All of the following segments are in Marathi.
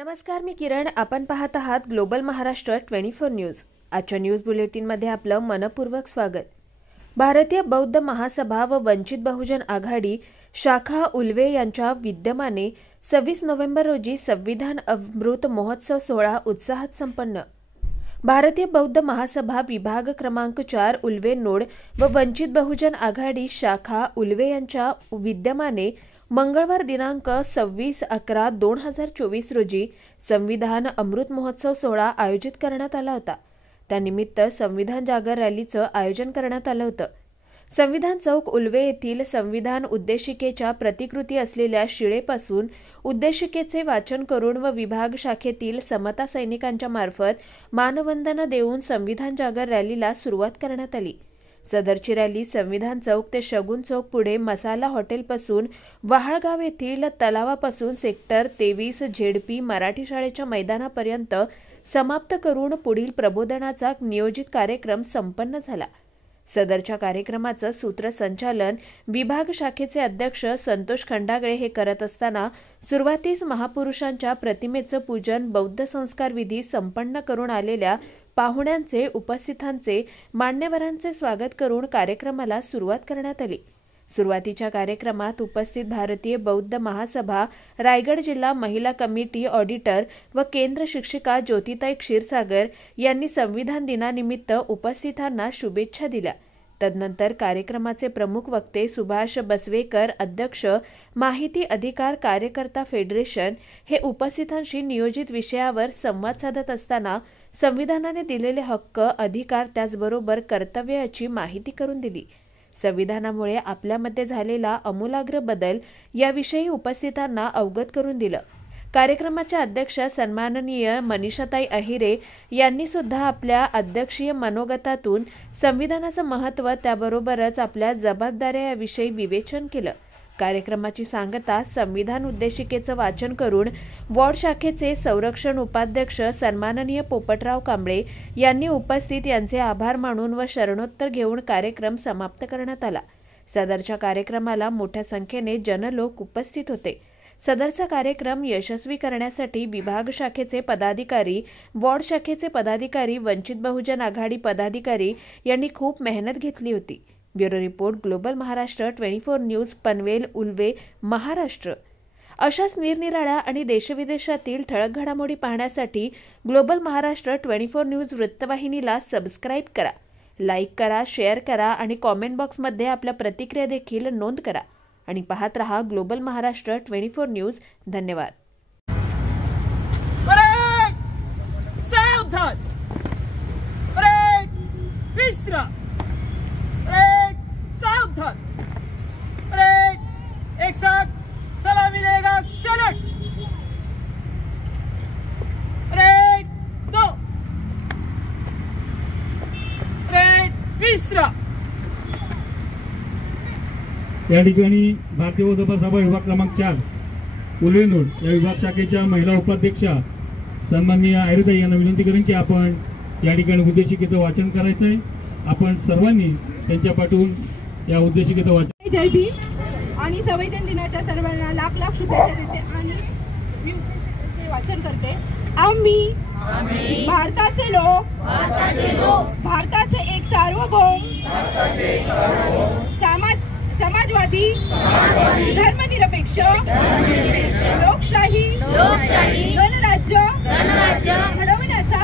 नमस्कार, मी किरण. आपण पाहत आहात ग्लोबल महाराष्ट्र 24 न्यूज. आजच्या न्यूज बुलेटिनमध्ये आपलं मनपूर्वक स्वागत. भारतीय बौद्ध महासभा व वंचित बहुजन आघाडी शाखा उल्वे यांच्या विद्यमाने 26 नोव्हेंबर रोजी संविधान अमृत महोत्सव सोहळा उत्साहात संपन्न. भारतीय बौद्ध महासभा विभाग क्रमांक 4 उल्वे नोड व वंचित बहुजन आघाडी शाखा उल्वे यांच्या विद्यमाने मंगळवार दिनांक 26/11/2024 रोजी संविधान अमृत महोत्सव सोहळा आयोजित करण्यात आला होता. त्यानिमित्त संविधान जागर रॅलीचं आयोजन करण्यात आलं होतं. संविधान चौक उल्वे येथील संविधान उद्देशिकेच्या प्रतिकृती असलेल्या शिळेपासून उद्देशिकेचे वाचन करून व विभाग शाखेतील समता सैनिकांच्या मार्फत मानवंदना देऊन संविधान जागर रॅलीला सुरुवात करण्यात आली. सदरची रॅली संविधान चौक ते शगुन चौक पुढे मसाला हॉटेलपासून वहाळगाव येथील तलावापासून सेक्टर 23 झेडपी मराठी शाळेच्या मैदानापर्यंत समाप्त करून पुढील प्रबोधनाचा नियोजित कार्यक्रम संपन्न झाला. सदरच्या कार्यक्रमाचं सूत्रसंचालन विभाग शाखेचे अध्यक्ष संतोष खंडागळे हे करत असताना सुरुवातीस महापुरुषांच्या प्रतिमेचं पूजन, बौद्ध संस्कार विधी संपन्न करून आलेल्या पाहुण्यांचे, उपस्थितांचे, मान्यवरांचे स्वागत करून कार्यक्रमाला सुरुवात करण्यात आली. सुरुवातीच्या कार्यक्रमात उपस्थित भारतीय बौद्ध महासभा रायगड जिल्हा महिला कमिटी ऑडिटर व केंद्र शिक्षिका ज्योतिताई क्षीरसागर यांनी संविधान दिनानिमित्त उपस्थितांना शुभेच्छा दिल्या. तदनंतर कार्यक्रमाचे प्रमुख वक्ते सुभाष बसवेकर, अध्यक्ष माहिती अधिकार कार्यकर्ता फेडरेशन, हे उपस्थितांशी नियोजित विषयावर संवाद साधत असताना संविधानाने दिलेले हक्क, अधिकार त्याचबरोबर कर्तव्य याची माहिती करून दिली. संविधानामुळे आपल्यामध्ये झालेला आमूलाग्र बदल याविषयी उपस्थितांना अवगत करून दिलं. कार्यक्रमाच्या अध्यक्ष सन्माननीय मनीषाताई अहिरे यांनी सुद्धा आपल्या अध्यक्षीय मनोगतातून संविधानाचं महत्त्व त्याबरोबरच आपल्या जबाबदाऱ्या याविषयी विवेचन केलं. कार्यक्रमाची सांगता संविधान उद्देशिकेचं वाचन करून वॉर्ड शाखेचे संरक्षण उपाध्यक्ष सन्माननीय पोपटराव कांबळे यांनी उपस्थित यांचे आभार मानून व शरणोत्तर घेऊन कार्यक्रम समाप्त करण्यात आला. सदरच्या कार्यक्रमाला मोठ्या संख्येने जनलोक उपस्थित होते. सदरचा कार्यक्रम यशस्वी करण्यासाठी विभाग शाखेचे पदाधिकारी, वॉर्ड शाखेचे पदाधिकारी, वंचित बहुजन आघाडी पदाधिकारी यांनी खूप मेहनत घेतली होती. Bureau report, global Maharashtra 24 news, Panvel, Ulwe, Maharashtra. अशाच निरनिराळ्या आणि देशविदेशातील ठळक घडामोडी पाहण्यासाठी ग्लोबल महाराष्ट्र 24 न्यूज वृत्तवाहिनीला सबस्क्राईब करा, लाईक करा, शेअर करा आणि कॉमेंट बॉक्समध्ये आपल्या प्रतिक्रिया देखील नोंद करा आणि पाहत रहा ग्लोबल महाराष्ट्र 24 न्यूज. धन्यवाद. एक साथ सलामी देगा सैल्यूट. Parade 2 parade विश्रा. या ठिकाणी भारतीय बौद्ध महासभा विभाग क्रमांक 4 उल्वे नोड या विभाग शाखेच्या महिला उपाध्यक्षा सन्माननीय आयरेताई यांना विनंती करेन की आपण या ठिकाणी उद्देशिकेचं वाचन करायचं आहे. आपण सर्वांनी त्यांच्या पाठवून या उद्देशिकेचं वाचन. जय भीम आणि संविधान दिनाच्या सर्वांना लाख लाख शुभेच्छा देते आणि मी उद्देशिकेचे वाचन करते. आम्ही भारताचे लोक, भारताचे एक सार्वभौम, समाजवादी, धर्मनिरपेक्ष, लोकशाही, गणराज्य घडवण्याचा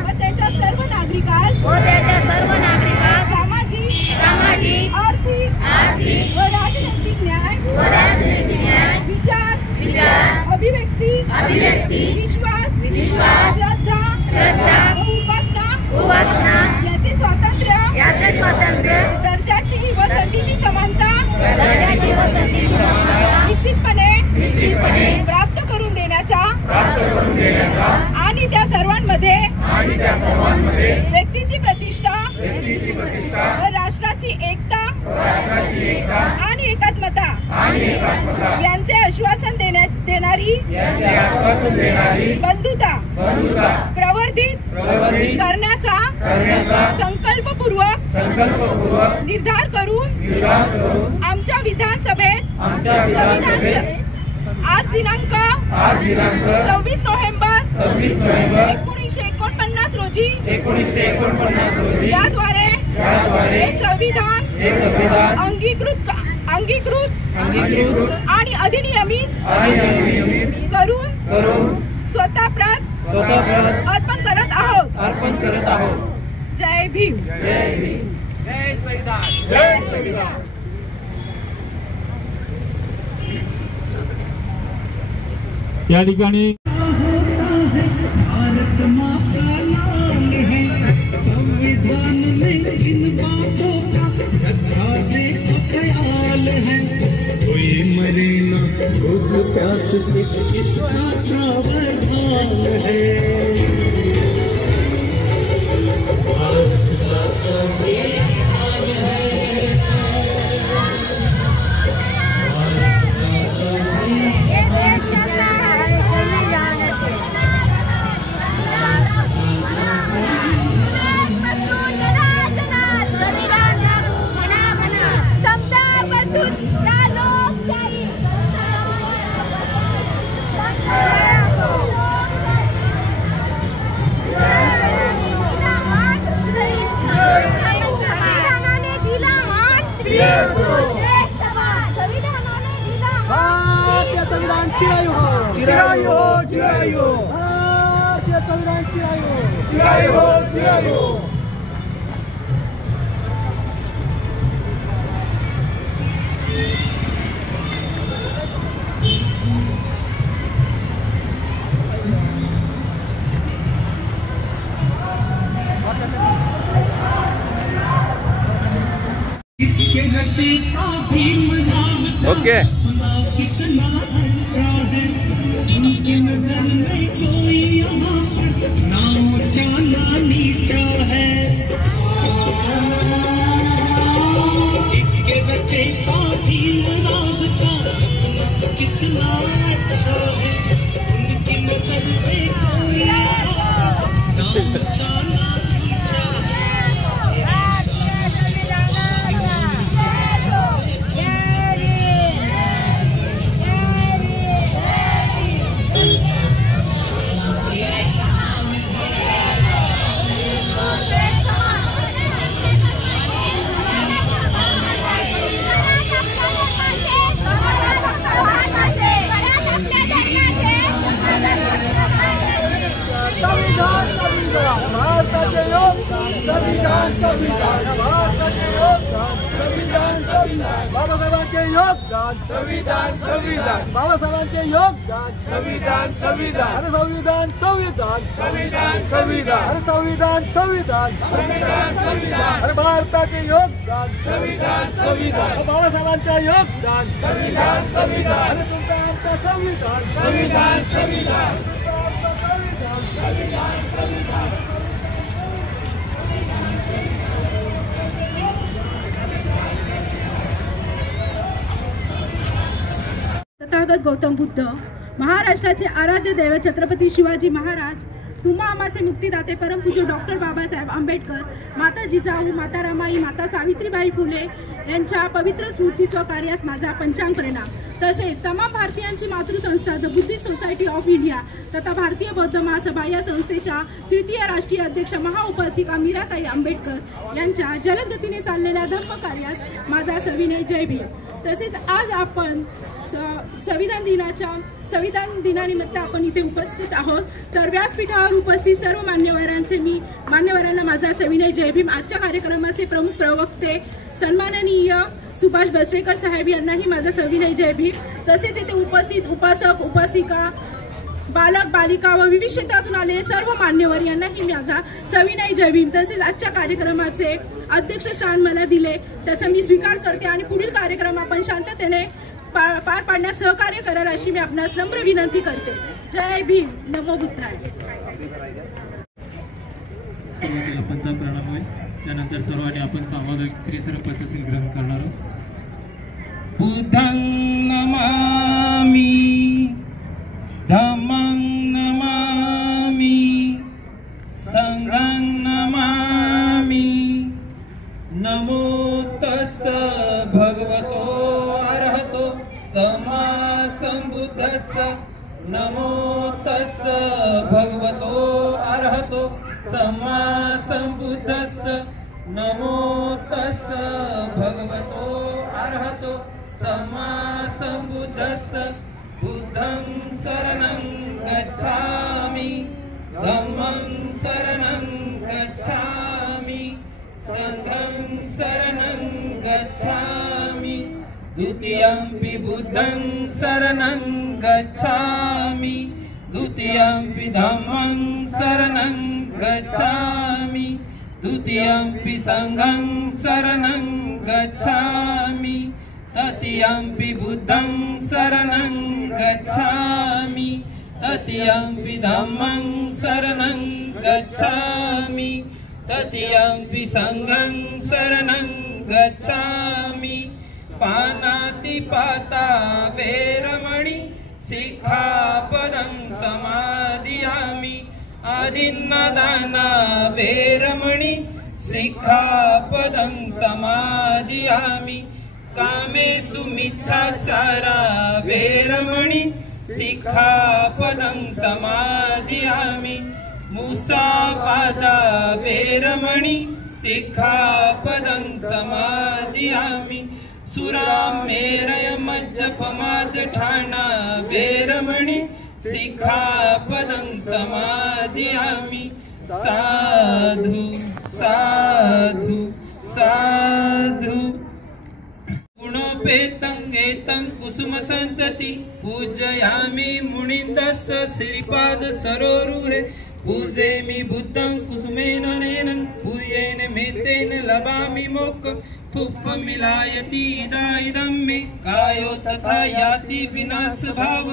व त्याच्या सर्व नागरिकास सामाजिक, आर्थिक व राजनैतिक न्याय, विचार, अभिव्यक्ती, विश्वास, श्रद्धा व उपासना याचे स्वातंत्र्य, दर्जाची व संधीची समानता निश्चितपणे प्राप्त करून देण्याचा आणि त्या सर्वांमध्ये व्यक्तीची प्रतिष्ठा व राष्ट्राची एकता आणि एकात्मता यांचे आश्वासन देणारी बंधुता प्रवर्धित करण्याचा संकल्पपूर्वक निर्धार करून आमच्या विधानसभेत आज दिनांक 26 नोव्हेंबर 1949 रोजी याद्वारे हे संविधान अंगीकृत आणि अधिनियमित करून स्वतःप्रत अर्पण करत आहोत. जय भीम. जय संविधान. या ठिकाणी संविधान में जिन बातों का श्रद्धा में ख्याल है, कोई मरे ना भूख प्यास से इसका प्रावधान है. ओके. कितना अच्छा है उनकी नजर में कोई यहाँ ना ऊंचा ना नीचा है. इसके बच्चे का भी मुराद का सपना कितना अच्छा है उनकी नजर में कोई यहाँ ना ऊंचा ना नीचा है. बाबासाहेबांचे योगदान संविधान बाबासाहेबांचे योगदान संविधान अरे संविधान अरे भारताचे योगदान संविधान बाबासाहेबांचे योगदान संविधान अरे तुमचा आमचा संविधान तथागत गौतम बुद्ध, महाराष्ट्राचे आराध्य दैवत छत्रपती शिवाजी महाराज, तुम्हा आमाचे मुक्तिदाते परमपूज्य डॉक्टर बाबासाहेब आंबेडकर, माता जिजाऊ, माता रमाई, माता सावित्रीबाई फुले यांच्या पवित्र स्मृती स्वकार्यास माझा पंचांग प्रणाम. तसेच तमाम भारतीयांची मातृसंस्था the Buddhist society of India तथा भारतीय बौद्ध महासभा या संस्थेच्या तृतीय राष्ट्रीय अध्यक्ष महाउपासिका मीराताई आंबेडकर यांच्या जलदगतीने चाललेल्या धम्मकार्यास माझा सविनय जय भीम. तसेच आज आपण संविधान दिनानिमित्त आपण इथे उपस्थित आहोत. तर व्यासपीठावर उपस्थित सर्व मान्यवरांना माझा सविनय जय भीम. आजच्या कार्यक्रमाचे प्रमुख प्रवक्ते सन्माननीय सुभाष बसवेकर साहेब यांनाही माझा सविनय जय भीम. तसेच इथे उपस्थित उपासक उपासिका, बालक बालिका व विविध क्षेत्रातून आलेले सर्व मान्यवर यांनाही माझा सविनय जय भीम. तसेच आजच्या कार्यक्रमाचे अध्यक्षस्थान मला दिले त्याचा मी स्वीकार करते आणि पुढील कार्यक्रम आपण शांततेने पार पाडण्यास सहकार्य कराल अशी मी आपणास नम्र विनंती करते. जय भीम. नमो बुद्धाय. सुरुवातीला पंचांग प्रणाम होईल. त्यानंतर सर्वांनी आपण सामूहिक त्रिसर पचशील ग्रहण करणार आहोत. बुद्धं नमामि, धम्मं नमामि, संघं नमामि. नमो तस्स भगवतो अरहतो सम्मा संबुद्धस्स नमो तस्स भगवतो अरहतो सम्मा संबुद्धस्स नमो तस्स भगवतो अरहतो सम्मा संबुद्धस्स बुद्धं शरणं गच्छामि धम्मं शरणं गच्छामि संघं शरणं गच्छामि द्वितीयंपि बुद्धं शरणं गच्छामि द्वितीयंपि धम्मं शरणं गच्छामि द्वितीयंपि संघं शरणं गच्छामि तृतीयंपि बुद्धं शरणं गच्छामि तृतीयंपि धम्मं शरणं गच्छामि तृतीयंपि संघं शरणं गच्छामि पानातिपाता वैरमणि सिक्खापदं समादियामि आदिन्नदाना वैरमणि सिक्खापदं समादियामि कामेषु मिच्छाचारा वैरमणि सिक्खापदं समादियामि मुसावादा वैरमणि सिक्खापदं समादियामि सुरामेरय मज्जपमादठाना वैरमणि सिक्खापदं समादियामि साधु साधु साधु गुणोपेतं एतं कुसुम संतति पूजयामि मुनिन्दस्य श्रीपाद सरोरुहे पूजेमि बुद्धं कुसुमेन नयनं पूयेन मेतेन लभामि मोक्षं पुप्पमिलायति इदं मे कायो तथा याति विनाश भाव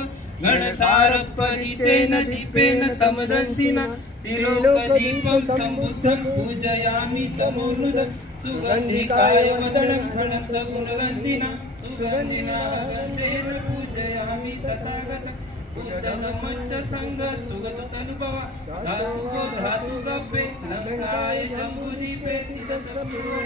गणसारपदितेन दीपेन तमदंसिना त्रिलोकदीपं सम्बुद्धं पूजयामि तमोनुदं सुगन्धिकाय वदनं गणन्तगुणगन्धिना सुगन्धिना गन्धेन पूजयामि तथागतं बुद्धमच्च संग सुगततनुभव धातुको धातुगप्पे लङ्काय जम्बूदीपे तिदसपूर्वे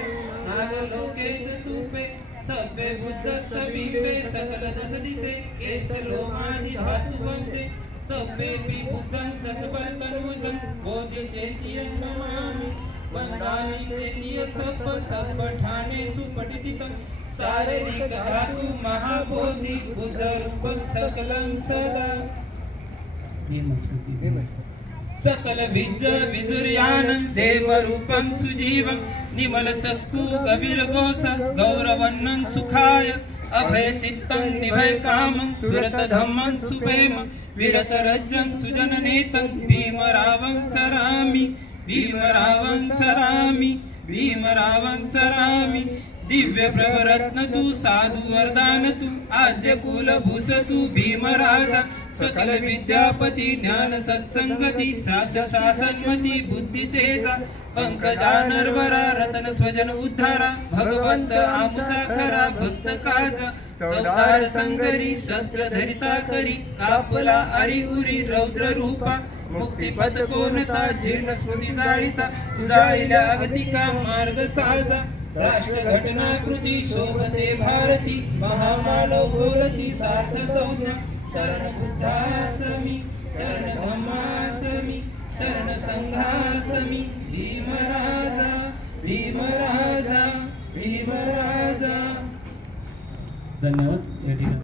नागलोके चतुपे सभ्ये बुद्धसमीपे सकल दश दिशे केशलोमादि धातुवन्ते सभ्येऽपि बुद्धं दशबलतनुजं बोधिचेतीयं नमामि वन्दामि चेतीय सप्पठानेषु पठितं शारीरिक धातु महाबोधि बुद्धरूपं सकलं सदा सकल बीज विजुर्यानं देवरूपं सुजीवं निमल चक्कु कबीर घोष गौरवन्नं सुखाय अभय चित्तं निभय कामं सुरत धम्मं सुप्रेम विरत रज्जं सुजननेतं भीमरावं सरामि भीमरावं सरामि भीमरावं सरामि दिव्य प्रभरत्न तू साधु वरदान तू आद्य कुल भूष तू भीमराजा सकल विद्यापती ज्ञान सत्संगती शास्त्र शासनमती बुद्धि तेजा पंकजानरवरा रतन स्वजन उद्धारा भगवंत आमुचा खरा भक्त काजा चौदार संगरी शस्त्र धरिता करी कापला अरिहुरी रौद्र रूपा मुक्तिपद कोणता जीर्ण स्मृती जाळीता जाळील्या अगतिका मार्ग साजा राष्ट्र घटना कृती शोभते भारती महामानव बोलती सार्थ संज्ञा शरण बुद्धासमी शरण धम्मासमी शरण संघासमी भीमराजा भीमराजा भीमराजा. धन्यवाद.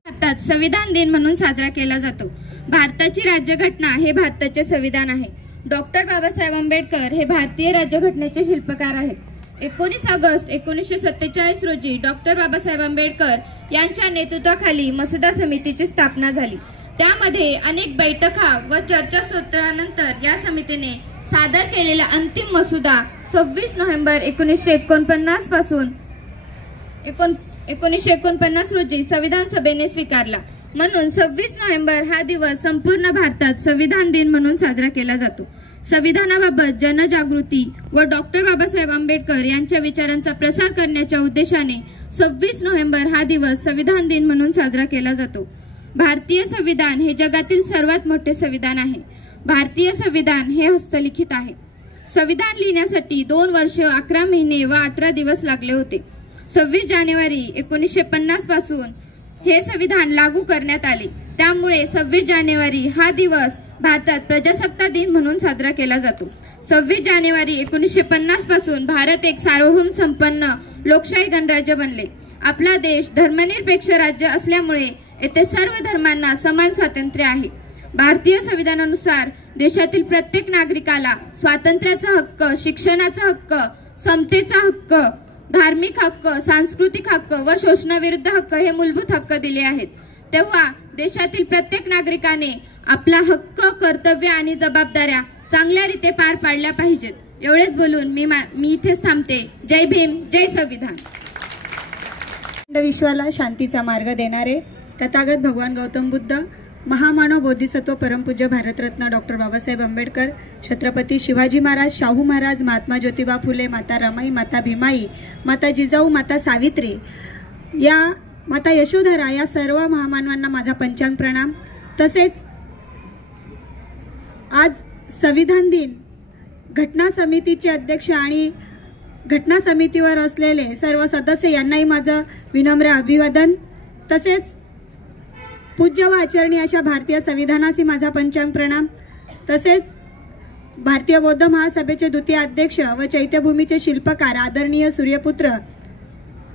भारतात संविधान दिन म्हणून साजरा केला जातो. भारताची राज्यघटना हे भारताचे संविधान आहे. डॉक्टर बाबासाहेब आंबेडकर हे भारतीय राज्यघटनेचे शिल्पकार आहेत. 19 ऑगस्ट 1947 रोजी डॉक्टर बाबासाहेब आंबेडकर यांच्या नेतृत्वाखाली मसुदा समितीची स्थापना झाली. त्यामध्ये अनेक बैठका व चर्चासत्रानंतर या समितीने सादर केलेला अंतिम मसुदा 26 नोव्हेंबर 1949 पासून 1949 रोजी संविधान सभेने स्वीकारला. म्हणून 26 नोव्हेंबर हा दिवस संपूर्ण भारतात संविधान दिन म्हणून साजरा केला जातो. संविधानाबाबत जनजागृती व डॉक्टर बाबासाहेब आंबेडकर यांच्या विचारांचा प्रसार करण्याच्या उद्देशाने 26 नोव्हेंबर हा दिवस संविधान दिन म्हणून साजरा केला जातो. भारतीय संविधान हे जगातील सर्वात मोठे संविधान आहे. भारतीय संविधान हे हस्तलिखित आहे. संविधान लिहिण्यासाठी 2 वर्ष 11 महिने व 18 दिवस लागले होते. 26 जानेवारी 1950 पासून हे संविधान लागू करण्यात आले. त्यामुळे 26 जानेवारी हा दिवस भारतात प्रजासत्ताक दिन म्हणून साजरा केला जातो. 26 जानेवारी 1950 पासून भारत एक सार्वभौम संपन्न लोकशाही गणराज्य बनले. आपला देश धर्मनिरपेक्ष राज्य असल्यामुळे येथे सर्व धर्मांना समान स्वातंत्र्य आहे. भारतीय संविधानानुसार देशातील प्रत्येक नागरिकाला स्वातंत्र्याचा हक्क, शिक्षणाचा हक्क, समतेचा हक्क, धार्मिक हक्क, सांस्कृतिक हक्क व शोषणाविरुद्ध हक्क हे मूलभूत हक्क दिले आहेत. तेव्हा देशातील प्रत्येक नागरिकाने आपला हक्क, कर्तव्य आणि जबाबदाऱ्या चांगल्या रीते पार पाडल्या पाहिजेत. एवढेच बोलून मी इथेच थांबते. जय भीम, जय संविधान. विश्वाला शांतीचा मार्ग देणारे तथागत भगवान गौतम बुद्ध, महामानव बोधिसत्व परमपूज्य भारतरत्न डॉक्टर बाबासाहेब आंबेडकर, छत्रपती शिवाजी महाराज, शाहू महाराज, महात्मा ज्योतिबा फुले, माता रमाई, माता भीमाई, माता जिजाऊ, माता सावित्री, या माता यशोधरा, या सर्व महामानवांना माझा पंचांग प्रणाम. तसेच आज संविधान दिन, घटना समितीचे अध्यक्ष आणि घटना समितीवर असलेले सर्व सदस्य यांनाही माझं विनम्र अभिवादन. तसेच पूज्य व आचरणीय अशा भारतीय संविधानाशी माझा पंचांग प्रणाम. तसेच भारतीय बौद्ध महासभेचे द्वितीय अध्यक्ष व चैत्यभूमीचे शिल्पकार आदरणीय सूर्यपुत्र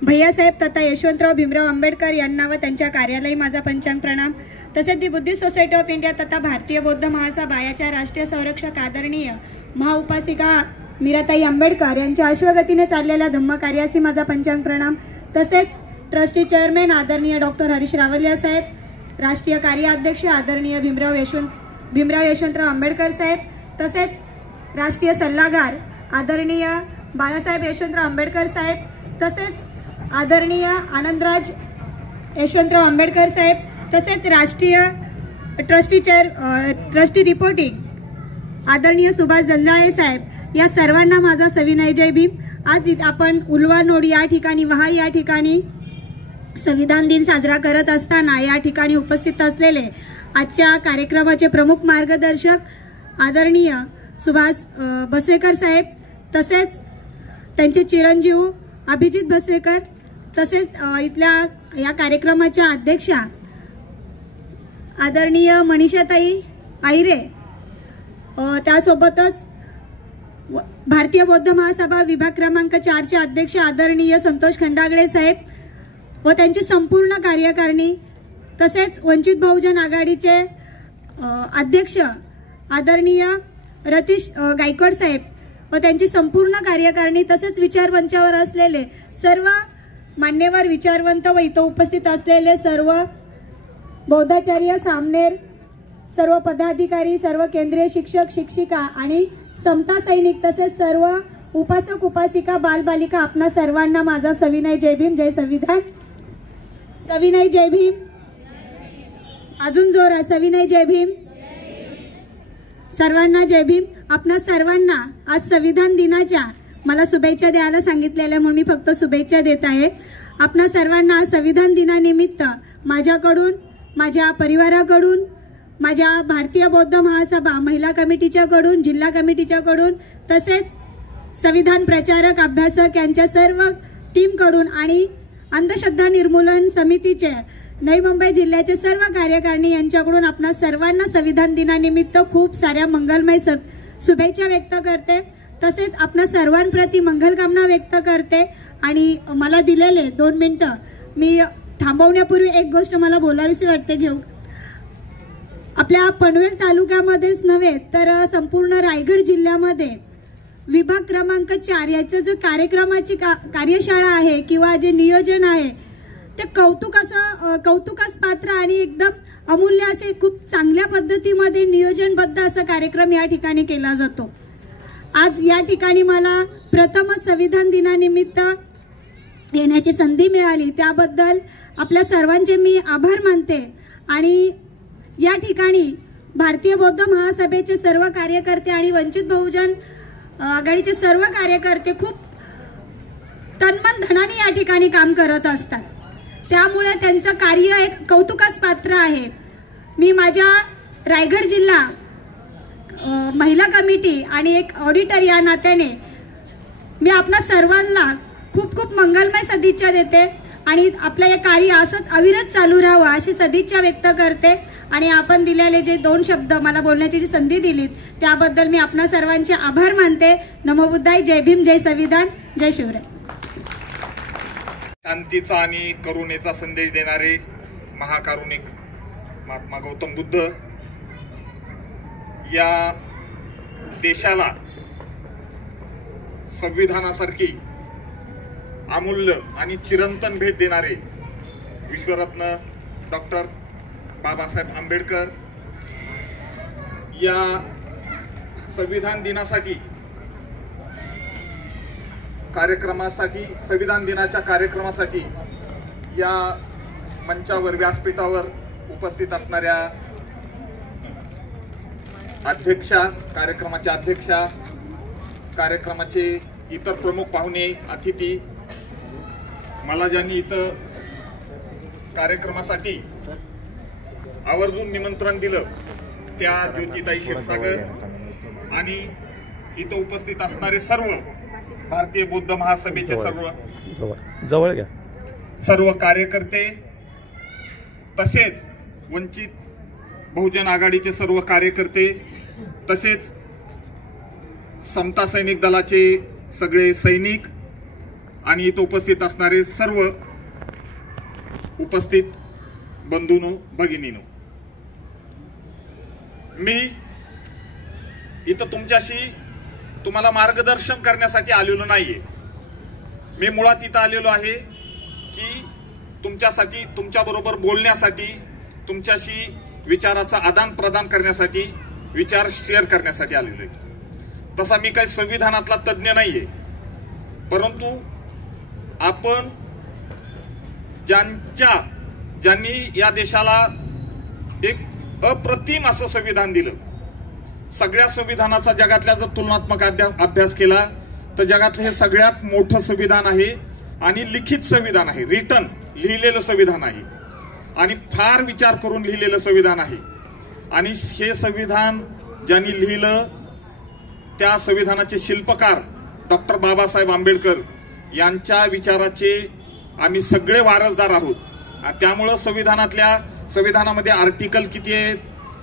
भैयासाहेब तथा यशवंतराव भीमराव आंबेडकर यांना व त्यांच्या कार्यालयी माझा पंचांग प्रणाम. तसेच दी बुद्धिस्ट सोसायटी ऑफ इंडिया तथा भारतीय बौद्ध महासभा याच्या राष्ट्रीय संरक्षक आदरणीय महाउपासिका मीराताई आंबेडकर यांच्या अश्वगतीने चाललेल्या धम्मकार्यासी माझा पंचांग प्रणाम. तसेच ट्रस्टी चेअरमॅन आदरणीय डॉक्टर हरीश रावलिया साहेब, राष्ट्रीय कार्याध्यक्ष आदरणीय भीमराव यशवंतराव आंबेडकर साहेब, तसेच राष्ट्रीय सल्लागार आदरणीय बाळासाहेब यशवंतराव आंबेडकर साहेब, तसेच आदरणीय आनंदराज यशवंतराव आंबेडकर साहेब, तसेच राष्ट्रीय ट्रस्टी रिपोर्टिंग आदरणीय सुभाष जंजाळे साहेब, या सर्वांना माझा सविनय जय भीम. आज आपण उल्वानोड या ठिकाणी, वहाळ या ठिकाणी संविधान दिन साजरा करत असताना या ठिकाणी उपस्थित असलेले आजच्या कार्यक्रमाचे प्रमुख मार्गदर्शक आदरणीय सुभाष बसवेकर साहेब, तसेच त्यांचे चिरंजीव अभिजित बसवेकर, तसेच इथल्या या कार्यक्रमाच्या अध्यक्षा आदरणीय मनीषाताई आहिरे, त्यासोबतच भारतीय बौद्ध महासभा विभाग क्रमांक 4 चे अध्यक्ष आदरणीय संतोष खंडागळे साहेब व त्यांची संपूर्ण कार्यकारिणी, तसेच वंचित बहुजन आघाडीचे अध्यक्ष आदरणीय रतीश गायकवाड साहेब व त्यांची संपूर्ण कार्यकारिणी, तसेच विचारमंचावर असलेले सर्व मान्यवर विचारवंत व इथं उपस्थित असलेले सर्व बौद्धाचार्य, सामनेर, सर्व पदाधिकारी, सर्व केंद्रीय शिक्षक शिक्षिका आणि समता सैनिक, तसेच सर्व उपासक उपासिका, बालबालिका, आपणा सर्वांना माझा सविनय जय भीम, जय संविधान. सविनय जय भीम. अजून जोरात सविनय जय भीम. सर्वांना जय भीम. आपणा सर्वांना आज संविधान दिनाच्या मला शुभेच्छा द्यायला सांगितलेल्या म्हणून मी फक्त शुभेच्छा देत आहे. आपणा सर्वांना संविधान दिनानिमित्त माझ्याकडून, माझ्या परिवाराकडून, माझ्या भारतीय बौद्ध महासभा महिला कमिटीच्याकडून, जिल्हा कमिटीच्याकडून, तसेच संविधान प्रचारक अभ्यासक यांच्या सर्व टीमकडून आणि अंधश्रद्धा निर्मूलन समितीचे नवी मुंबई जिल्ह्याचे सर्व कार्यकारिणी यांच्याकडून आपणा सर्वांना संविधान दिनानिमित्त खूप साऱ्या मंगलमय शुभेच्छा व्यक्त करते. तसेच आपणा सर्वांप्रती मंगलकामना व्यक्त करते. आणि मला दिलेले 2 मिनिटं मी थांबवण्यापूर्वी एक गोष्ट मला बोलावीशी वाटते घेऊ. आपल्या पनवेल तालुक्यामध्येच नव्हे तर संपूर्ण रायगड जिल्ह्यामध्ये विभाग क्रमांक 4 याचं जो कार्यक्रमाची कार्यशाळा आहे किंवा जे नियोजन आहे ते कौतुकास पात्र आणि एकदम अमूल्य असे खूप चांगल्या पद्धतीमध्ये नियोजनबद्ध असा कार्यक्रम या ठिकाणी केला जातो. आज या ठिकाणी मला प्रथमच संविधान दिनानिमित्त येण्याची संधी मिळाली, त्याबद्दल आपल्या सर्वांचे मी आभार मानते. आणि या ठिकाणी भारतीय बौद्ध महासभेचे सर्व कार्यकर्ते आणि वंचित बहुजन आघाडीचे सर्व कार्यकर्ते खूप तनमन धनाने या ठिकाणी काम करत असतात, त्यामुळे त्यांचं कार्य एक कौतुकास पात्र आहे. मी माझ्या रायगड जिल्हा महिला कमिटी आणि एक ऑडिटर या नात्याने मी आपणा सर्वांना खूप खूप मंगलमय सदिच्छा देते. आणि आपलं हे कार्य असंच अविरत चालू राहावं अशी सदिच्छा व्यक्त करते. आणि आपण दिलेले जे 2 शब्द मला बोलण्याची जी संधी दिलीत त्याबद्दल मी आपणा सर्वांचे आभार मानते. नमो बुद्धाय. जय भीम, जय संविधान, जय शिवराय. शांतीचा आणि करुणेचा संदेश देणारे महाकारुणिक महात्मा गौतम बुद्ध या देशाला संविधानासारखी अमूल्य आणि चिरंतन भेट देणारे विश्वरत्न डॉक्टर बाबासाहेब आंबेडकर या संविधान दिनासाठी संविधान दिनाच्या कार्यक्रमासाठी या मंचावर व्यासपीठावर उपस्थित असणाऱ्या कार्यक्रमाच्या अध्यक्षा, कार्यक्रमाचे इतर प्रमुख पाहुणे, अतिथी, मला ज्यांनी इथं कार्यक्रमासाठी आवर्जून निमंत्रण दिलं त्या ज्योतिताई क्षीरसागर आणि इथं उपस्थित असणारे सर्व भारतीय बौद्ध महासभेचे सर्व कार्यकर्ते, तसेच वंचित बहुजन आघाडीचे सर्व कार्यकर्ते, तसेच समता सैनिक दलाचे सगळे सैनिक आणि इथं उपस्थित असणारे सर्व उपस्थित बंधूंनो, भगिनींनो, मी इथं तुम्हाला मार्गदर्शन करण्यासाठी आलेलो नाहीये. मी मुळात इथं आलेलो आहे की तुमच्यासाठी, तुमच्याबरोबर बोलण्यासाठी, तुमच्याशी विचाराचा आदान प्रदान करण्यासाठी, विचार शेअर करण्यासाठी आलेलो आहे. तसा मी काही संविधानातला तज्ञ नाहीये, परंतु आपण ज्यांनी या देशाला एक अप्रतिम असं संविधान दिलं, सगळ्या संविधानाचा जगातल्या जर तुलनात्मक अभ्यास केला तर जगातलं हे सगळ्यात मोठं संविधान आहे आणि लिखित संविधान आहे, रिटन लिहिलेलं संविधान आहे आणि फार विचार करून लिहिलेलं संविधान आहे. आणि हे संविधान ज्यांनी लिहिलं त्या संविधानाचे शिल्पकार डॉक्टर बाबासाहेब आंबेडकर यांच्या विचाराचे आम्ही सगळे वारसदार आहोत. त्यामुळं संविधानामध्ये आर्टिकल किती आहेत,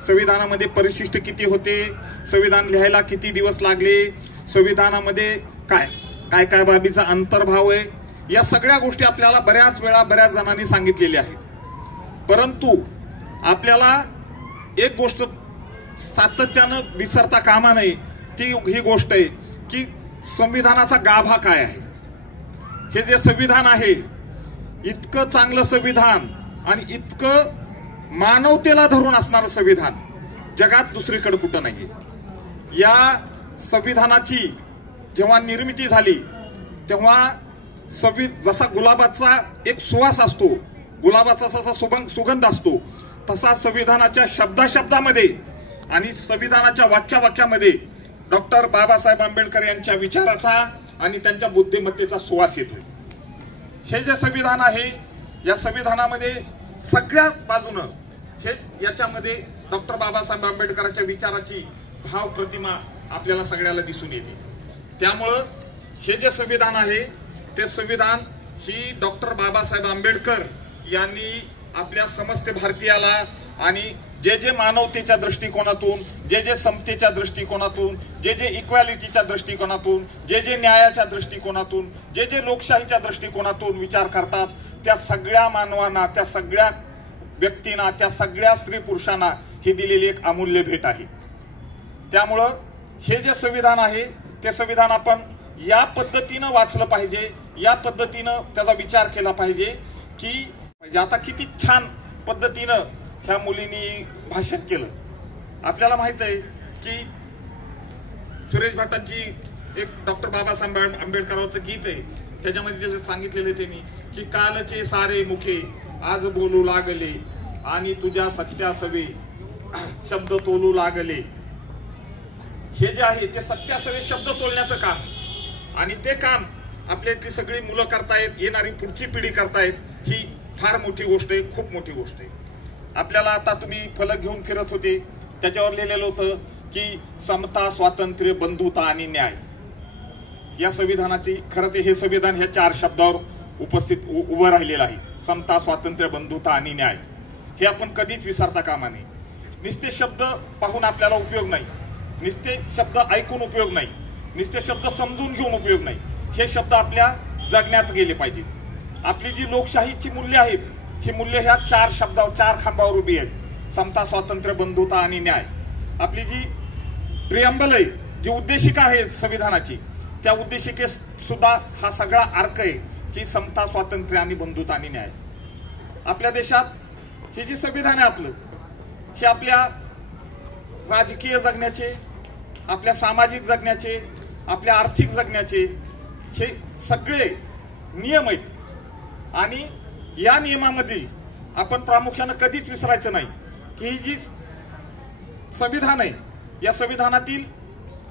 संविधानामध्ये परिशिष्ट किती होते, संविधान लिहायला किती दिवस लागले, संविधानामध्ये काय काय बाबीचा अंतर्भाव आहे, या सगळ्या गोष्टी आपल्याला बऱ्याच वेळा बऱ्याच जणांनी सांगितलेल्या आहेत. परंतु आपल्याला एक गोष्ट सातत्यानं विसरता कामा नये, ती ही गोष्ट आहे की संविधानाचा गाभा काय आहे. हे जे संविधान आहे, इतकं चांगलं संविधान आणि इतकं मानवतेला धरून असणारं संविधान जगात दुसरीकडे कुठं नाहीये. या संविधानाची जेव्हा निर्मिती झाली तेव्हा जसा गुलाबाचा एक सुवास असतो, गुलाबाचा जसा सुगंध असतो, तसा संविधानाच्या शब्दामध्ये आणि संविधानाच्या वाक्यामध्ये डॉक्टर बाबासाहेब आंबेडकर यांच्या विचाराचा आणि त्यांच्या बुद्धिमत्तेचा सुवास येतोय. हे जे संविधान आहे, या संविधानामध्ये सगळ्या बाजूनं याच्यामध्ये डॉक्टर बाबासाहेब आंबेडकरांच्या विचाराची भाव प्रतिमा आपल्याला सगळ्याला दिसून येते. त्यामुळं हे जे संविधान आहे ते संविधान ही डॉक्टर बाबासाहेब आंबेडकर यांनी आपल्या समस्त भारतीयाला आणि जे मानवतेच्या दृष्टिकोनातून, जे समतेच्या दृष्टिकोनातून, जे इक्वॅलिटीच्या दृष्टिकोनातून, जे न्यायाच्या दृष्टिकोनातून, जे लोकशाहीच्या दृष्टिकोनातून विचार करतात, त्या सगळ्या मानवांना, त्या सगळ्या व्यक्तींना, त्या सगळ्या स्त्री पुरुषांना ही दिलेली एक अमूल्य भेट आहे. त्यामुळं हे जे संविधान आहे ते संविधान आपण या पद्धतीनं वाचलं पाहिजे, या पद्धतीनं त्याचा विचार केला पाहिजे की आता किती छान पद्धतीनं ह्या मुलींनी भाषण केलं. आपल्याला माहित आहे की सुरेश भटांची एक डॉक्टर बाबासाहेब आंबेडकरांचं गीत आहे, त्याच्यामध्ये जे सांगितलेले त्यांनी की कालचे सारे मुखे आज बोलू लागले आणि तुझ्या सत्यासवे शब्द तोलू लागले. हे जे आहे ते सत्यासवे शब्द तोलण्याचं काम आणि ते काम आपल्यातली सगळी मुलं करतायत, येणारी पुढची पिढी करतायत. ही फार मोठी गोष्ट आहे, खूप मोठी गोष्ट आहे. आपल्याला आता तुम्ही फलक घेऊन फिरत होते, त्याच्यावर लिहिलेलं होतं की समता, स्वातंत्र्य, बंधुता आणि न्याय. या संविधानाची खरं ते हे संविधान ह्या 4 शब्दावर उपस्थित उभं राहिलेलं आहे. समता, स्वातंत्र्य, बंधुता आणि न्याय हे आपण कधीच विसरता कामा नये. नुसते शब्द पाहून आपल्याला उपयोग नाही, नुसते शब्द ऐकून उपयोग नाही, नुसते शब्द समजून घेऊन उपयोग नाही. हे शब्द आपल्या जगण्यात गेले पाहिजेत. आपली जी लोकशाहीची मूल्य आहेत, ही मूल्य ह्या 4 शब्दावर, 4 खांबावर उभी आहेत. समता, स्वातंत्र्य, बंधुता आणि न्याय. आपली जी प्रिअम्बल आहे, जी उद्देशिका आहे संविधानाची, त्या उद्देशिकेत सुद्धा हा सगळा अर्थ आहे की समता, स्वातंत्र्य आणि बंधुता आणि न्याय. आपल्या देशात हे जे संविधान आहे आपलं, हे आपल्या राजकीय जगण्याचे, आपल्या सामाजिक जगण्याचे, आपल्या आर्थिक जगण्याचे हे सगळे नियम आहेत. आणि या नियमामधील आपण प्रामुख्यानं कधीच विसरायचं नाही की ही जी संविधान आहे, या संविधानातील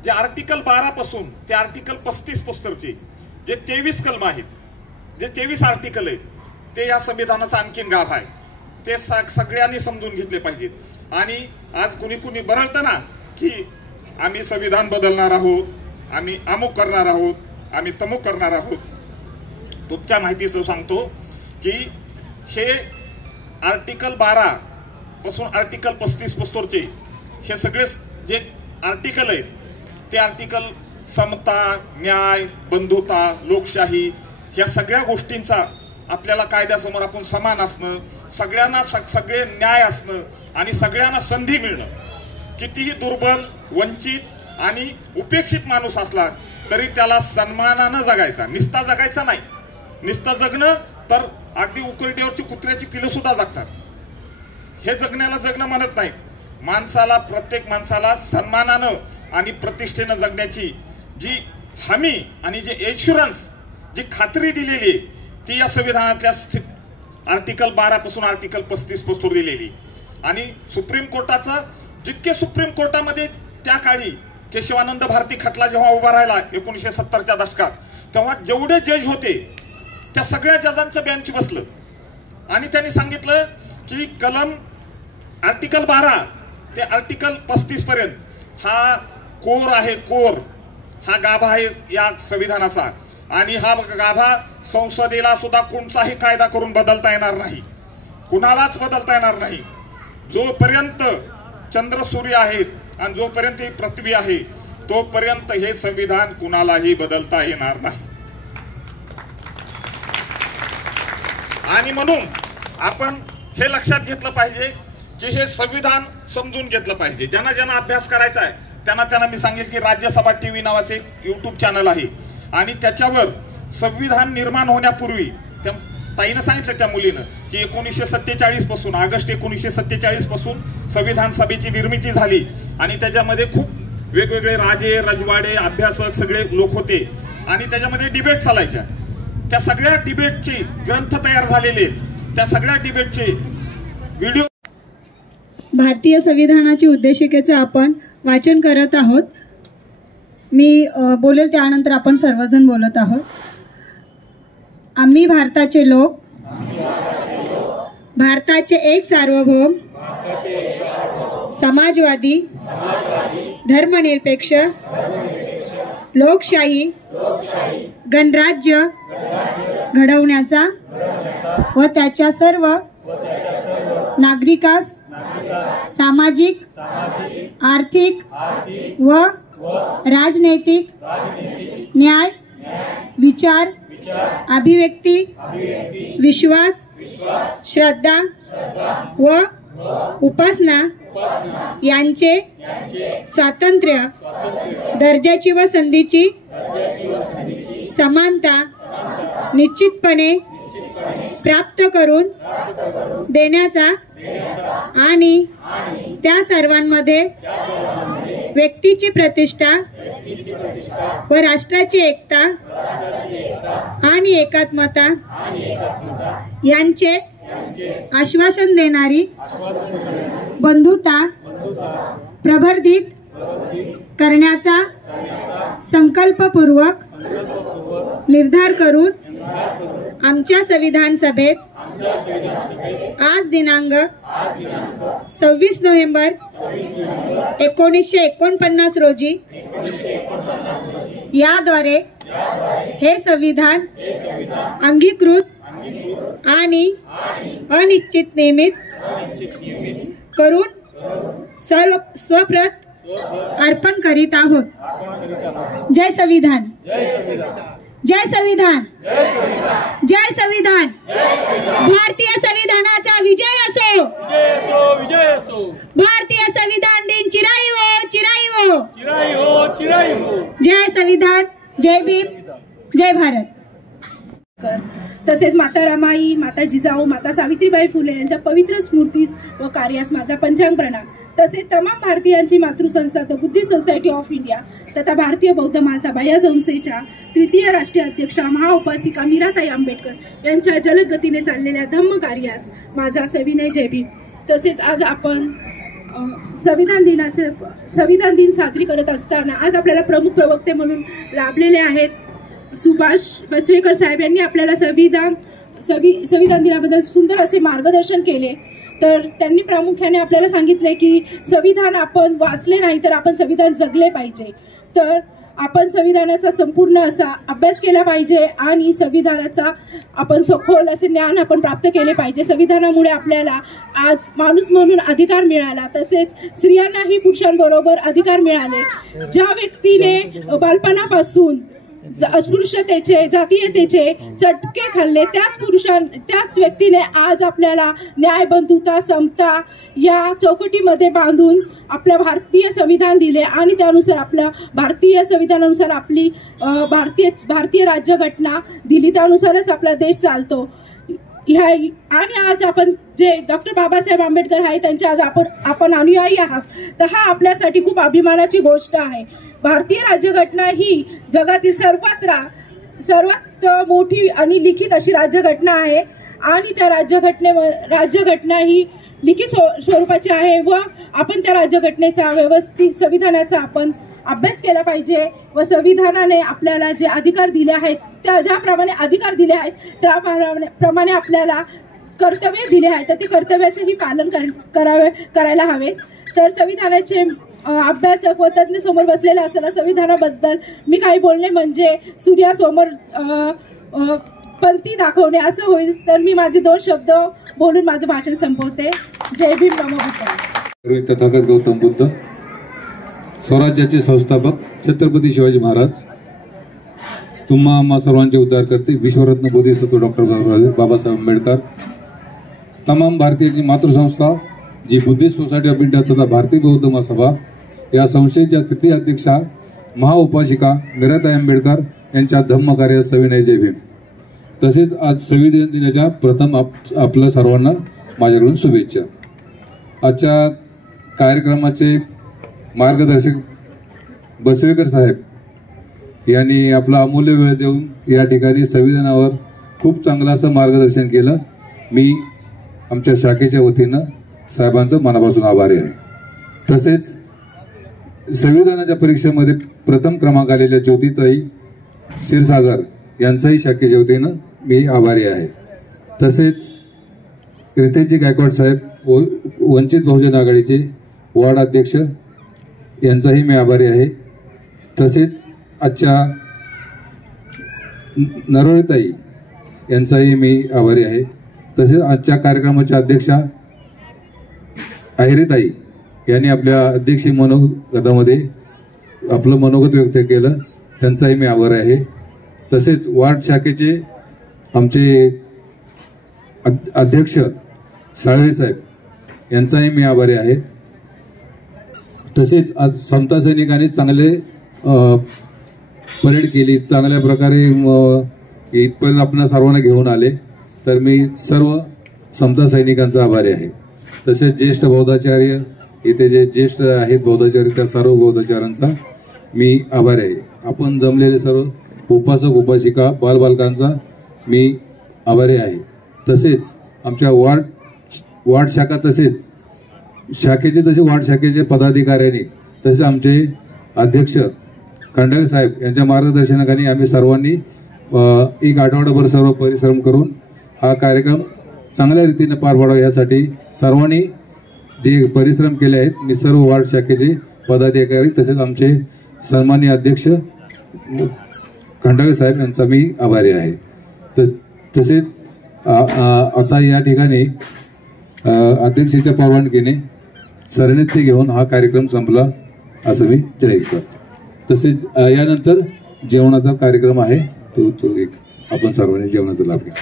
जे आर्टिकल 12 पासून ते आर्टिकल 35 पुस्तकचे जे 23 कलम आहेत, जे 23 आर्टिकल आहेत, ते या संविधानाचा आणखीन गाभ आहे. ते सगळ्यांनी समजून घेतले पाहिजेत. आणि आज कुणी कुणी बरळतं ना की आम्ही संविधान बदलणार आहोत, आम्ही अमुक करणार आहोत, आम्ही तमुक करणार आहोत. तुमच्या माहितीचं सांगतो की हे आर्टिकल 12 पासून आर्टिकल 35 पुस्तकचे हे सगळे जे आर्टिकल आहेत, ते आर्टिकल समता, न्याय, बंधुता, लोकशाही या सगळ्या गोष्टींचा आपल्याला कायद्यासमोर आपण समान असणं, सगळ्यांना सगळे न्याय असणं आणि सगळ्यांना संधी मिळणं. कितीही दुर्बल, वंचित आणि उपेक्षित माणूस असला तरी त्याला सन्मानानं जगायचा, निस्ता जगायचा नाही. निस्ता जगणं तर अगदी उकरड्यावरची कुत्र्याची पिलं सुद्धा जगतात. हे जगण्याला जगणं म्हणत नाही. माणसाला, प्रत्येक माणसाला सन्मानानं आणि प्रतिष्ठेनं जगण्याची जी हमी आणि जे इन्शुरन्स, जी खात्री दिलेली आहे, ती या संविधानातल्या आर्टिकल 12 पासून आर्टिकल 35 पासून दिलेली. आणि सुप्रीम कोर्टाचं जितके सुप्रीम कोर्टामध्ये त्या काळी केशवानंद भारती खटला जेव्हा उभा राहिला 1970च्या दशकात, तेव्हा जेवढे जज होते त्या सगळ्या जजांचं बेंच बसलं आणि त्यांनी सांगितलं की कलम आर्टिकल 12 ते आर्टिकल 35 पर्यंत हा कोर आहे, कोर हा गाभा आहे या संविधानाचा. आणि हा गाभा संसदेला सुद्धा कोणताही कायदा करून बदलता येणार नाही, कुणालाच बदलता येणार नाही. जोपर्यंत चंद्र सूर्य आहेत आणि जोपर्यंत ही पृथ्वी आहे, तोपर्यंत हे संविधान कुणालाही बदलता येणार नाही. आणि म्हणून आपण हे लक्षात घेतलं पाहिजे की हे संविधान समजून घेतलं पाहिजे. ज्यांना ज्यांना अभ्यास करायचा आहे त्यांना मी सांगेल की राज्यसभा टीव्ही नावाचे युट्यूब चॅनल आहे आणि त्याच्यावर संविधान निर्माण होण्यापूर्वी त्या ताईनं सांगितलं त्या मुलीनं की 1947 पासून, ऑगस्ट 1947 पासून संविधान सभेची निर्मिती झाली आणि त्याच्यामध्ये खूप वेगवेगळे राजे, रजवाडे, अभ्यासक सगळे लोक होते आणि त्याच्यामध्ये डिबेट चालायच्या. त्या सगळ्या डिबेटचे ग्रंथ तयार झालेले आहेत. त्या सगळ्या डिबेटचे व्हिडिओ. भारतीय संविधानाची उद्देशिकेचं आपण वाचन करत आहोत. मी बोलेल त्यानंतर आपण सर्वजण बोलत आहोत. आम्ही भारताचे लोक, भारताचे एक सार्वभौम, समाजवादी, धर्मनिरपेक्ष, लोकशाही, गणराज्य घडवण्याचा व त्याच्या सर्व नागरिकास सामाजिक, आर्थिक व राजनैतिक न्याय, विचार, अभिव्यक्ती, विश्वास, श्रद्धा व उपासना यांचे स्वातंत्र्य, दर्जाची व संधीची समानता निश्चितपणे प्राप्त करून देण्याचा आणि त्या सर्वांमध्ये व्यक्तीची प्रतिष्ठा व राष्ट्राची एकता आणि एकात्मता यांचे आश्वासन देणारी बंधुता प्रवर्धित करण्याचा संकल्पपूर्वक निर्धार करून आमच्या संविधान सभेत आज दिनांक 26 नोव्हेंबर 1949 रोजी याद्वारे हे संविधान अंगीकृत आणि अनिश्चित नियमित करून सर्व स्वप्रत अर्पण करीत आहोत। जय संविधान, जय संविधान, जय संविधान। भारतीय संविधानाचा विजय असो, भारतीय संविधान दिन चिराई हो। जय संविधान, जय भीम, जय भारत। तसेच माता रमाई, माता जिजाऊ, माता सावित्रीबाई फुले यांच्या पवित्र स्मृतीस व कार्यास माझा पंचांग प्रणाम। तसेच तमाम भारतीयांची मातृसंस्था the Buddhist society of India तथा भारतीय बौद्ध महासभा या संस्थेच्या तृतीय राष्ट्रीय अध्यक्षा महाउपासिका मीराताई आंबेडकर यांच्या जलद गतीने चाललेल्या धम्म कार्यास माझा सविनय जय भीम। तसेच आज आपण संविधान दिन साजरी करत असताना आज आपल्याला प्रमुख प्रवक्ते म्हणून लाभलेले आहेत सुभाष बसवेकर साहेब यांनी आपल्याला संविधान दिनाबद्दल सुंदर असे मार्गदर्शन केले। तर त्यांनी प्रामुख्याने आपल्याला सांगितले की संविधान आपण वाचले नाही तर आपण संविधान जगले पाहिजे। तर आपण संविधानाचा संपूर्ण असा अभ्यास केला पाहिजे आणि संविधानाचा आपण सखोल असे ज्ञान आपण प्राप्त केले पाहिजे। संविधानामुळे आपल्याला आज माणूस म्हणून अधिकार मिळाला, तसेच स्त्रियांनाही पुरुषांबरोबर अधिकार मिळाले। ज्या व्यक्तीने बालपणापासून अस्पृश्यतेचे, जातीयतेचे चटके खाल्ले त्याच व्यक्तीने आज आपल्याला न्याय, बंधुता, समता या चौकटीमध्ये बांधून आपल्या भारतीय संविधान दिले आणि त्यानुसार आपल्या भारतीय संविधानानुसार आपली भारतीय राज्यघटना दिली, त्यानुसारच आपला देश चालतो। आणि आज आपण जे डॉक्टर बाबासाहेब आंबेडकर आहेत त्यांचे आज आपण अनुयायी आहात, तर हा आपल्यासाठी खूप अभिमानाची गोष्ट आहे। भारतीय राज्यघटना ही जगातील सर्वात मोठी आणि लिखित अशी राज्यघटना आहे आणि त्या राज्यघटना ही लिखित स्वरूपाची आहे व आपण त्या राज्यघटनेचा व्यवस्थित संविधानाचा आपण अभ्यास केला पाहिजे व संविधानाने आपल्याला जे अधिकार दिले आहेत ज्याप्रमाणे अधिकार दिले आहेत त्याप्रमाणे आपल्याला कर्तव्य दिले आहेत तर ते कर्तव्याचेही पालन करायला हवे। तर संविधानाचे अभ्यासक व तज्ञ समोर बसलेले असताना संविधानाबद्दल मी काही बोलणे म्हणजे सूर्यासमोर पंथी दाखवणे असं होईल। तर मी माझे 2 शब्द बोलून माझं भाषण संपवते। जय भीम, नमो बुद्धाय। तथागत गौतम बुद्ध, स्वराज्याचे संस्थापक छत्रपती शिवाजी महाराज, तुम्हा आम्हा सर्वांचे उद्धार करते विश्वरत्न बोधिसत्व डॉक्टर बाबासाहेब आंबेडकर, तमाम भारतीयांची मातृसंस्था जी बुद्धिस्ट सोसायटी ऑफ इंडिया तथा भारतीय बौद्ध महासभा या संस्थेच्या तृतीय अध्यक्षा महाउपासिका मीराताई आंबेडकर यांच्या धम्म कार्यास सविनय जय भीम। तसेच आज संविधान दिनाच्या प्रथम आपल्या सर्वांना माझ्याकडून शुभेच्छा। आजच्या कार्यक्रमाचे मार्गदर्शक बसवेकर साहेब यांनी आपला अमूल्य वेळ देऊन या ठिकाणी संविधानावर खूप चांगलं असं मार्गदर्शन केलं। मी आमच्या शाखेच्या वतीनं साहेबांचं मनापासून आभारी आहे। तसेच संविधानाच्या परीक्षेमध्ये प्रथम क्रमांक आलेल्या ज्योतिताई क्षीरसागर यांचाही शाखेच्या वतीनं मी आभारी आहे। तसेच रितेशजी गायकवाड साहेब वंचित बहुजन आघाडीचे वार्ड अध्यक्ष यांचाही मी आभारी आहे। तसेच आजच्या नरोळेताई यांचाही मी आभारी आहे। तसेच आजच्या कार्यक्रमाच्या अध्यक्षा अहिरेताई यांनी आपल्या अध्यक्षीय मनोगतामध्ये आपलं मनोगत व्यक्त केलं, त्यांचाही मी आभारी आहे। तसेच वार्ड शाखेचे आमचे अध्यक्ष साळवे साहेब यांचाही मी आभारी आहे। तसेच आज समता सैनिकांनी चांगले परेड केली, चांगल्या प्रकारे इथपर्यंत आपण सर्वांना घेऊन आले, तर मी सर्व समता सैनिकांचा आभारी आहे। तसेच ज्येष्ठ बौद्धाचार्य इथे जे ज्येष्ठ आहेत बौद्धाचार्य त्या सर्व बौद्धाचार्यांचा मी आभारी आहे। आपण जमलेले सर्व उपासक उपासिका बालबालकांचा मी आभारी आहे। तसेच आमच्या वार्ड शाखा तसेच शाखेचे तसे वार्ड शाखेचे पदाधिकाऱ्यांनी तसेच आमचे अध्यक्ष खंडागळे साहेब यांच्या मार्गदर्शनाखाली आम्ही सर्वांनी एक आठवडाभर सर्व परिश्रम करून हा कार्यक्रम चांगल्या रीतीने पार पाडावा यासाठी सर्वांनी जे परिश्रम केले आहेत मी सर्व वार्ड शाखेचे पदाधिकारी तसेच आमचे सन्माननीय अध्यक्ष खंडागळे साहेब यांचा मी आभारी आहे. तसेच आता या ठिकाणी अध्यक्षाच्या परवानगीने सरनेते घेऊन हा कार्यक्रम संपला असं मी जाहीर करतो. तसेच यानंतर जेवणाचा कार्यक्रम आहे, तो एक आपण सर्वांनी जेवणाचा लाभ घ्या.